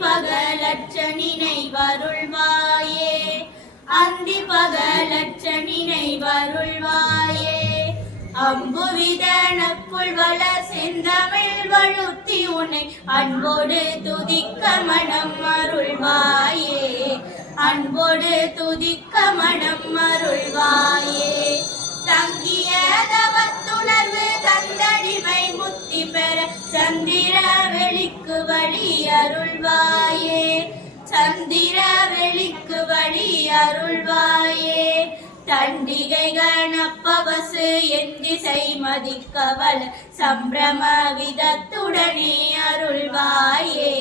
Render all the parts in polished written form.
பகலற்ற நினைவருள்வாயே அந்தி பகலற்ற நினைவருள்வாயே அம்புவிதனக்குள் வள செந்தமிழ் வழுத்தி உன்னை அன்போடு துதிக்க மனம் அருள்வாயே அன்போடு துதிக்க மனம் அருள்வாயே தங்கிய தவத்துணர்வு தந்தடிமை முத்தி பெற சந்திர வெளிக்கு வழி அருள்வாயே சந்திர வெளிக்கு வழி அருள்வாயே தண்டிகை கணப்பவசு என் திசை மதிக்கவல் சம்பிரம விதத்துடனே அருள்வாயே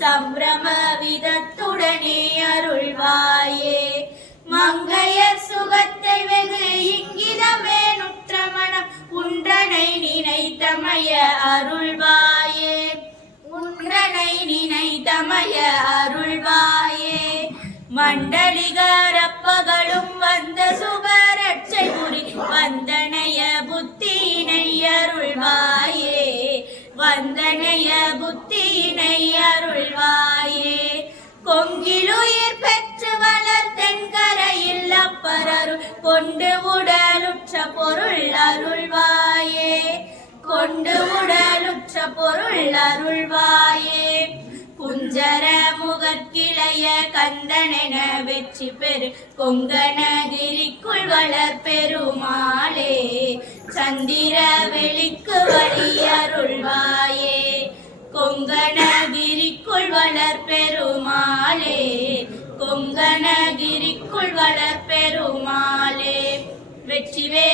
சம்பிரம விதத்துடனே அருள்வாயே மங்கையர் சுகத்தை வெகு இங்கிதமே நுற்றமணம் உன்றனை நினைத்தமய அருள்வாயே உன்றனை நினைத்தமய அருள்வாயே மண்டலிகரப்பகளும் வந்த சுபரட்சை புரி வந்தனைய புத்தியினை அருள்வாயே வந்தனைய புத்தியினை அருள்வாயே கொங்கிலுயிர் பெற்று வளர் தென்கரையில் அப்பரருள் கொண்டு உடலுற்ற பொருள் அருள்வாயே கொண்டு உடலுற்ற பொருள் அருள்வாயே குஞ்சர முகக்கிளைய கந்தனென வெற்றி பெரு கொங்கணகிரிக்குள் வளர் பெருமாளே சந்திர வெளிக்கு வழி அருள்வாயே கொங்கணகிரிக்குள் வளர் பெருமாளே கொங்கணகிரிக்குள் வளர் பெருமாளே வெற்றிவே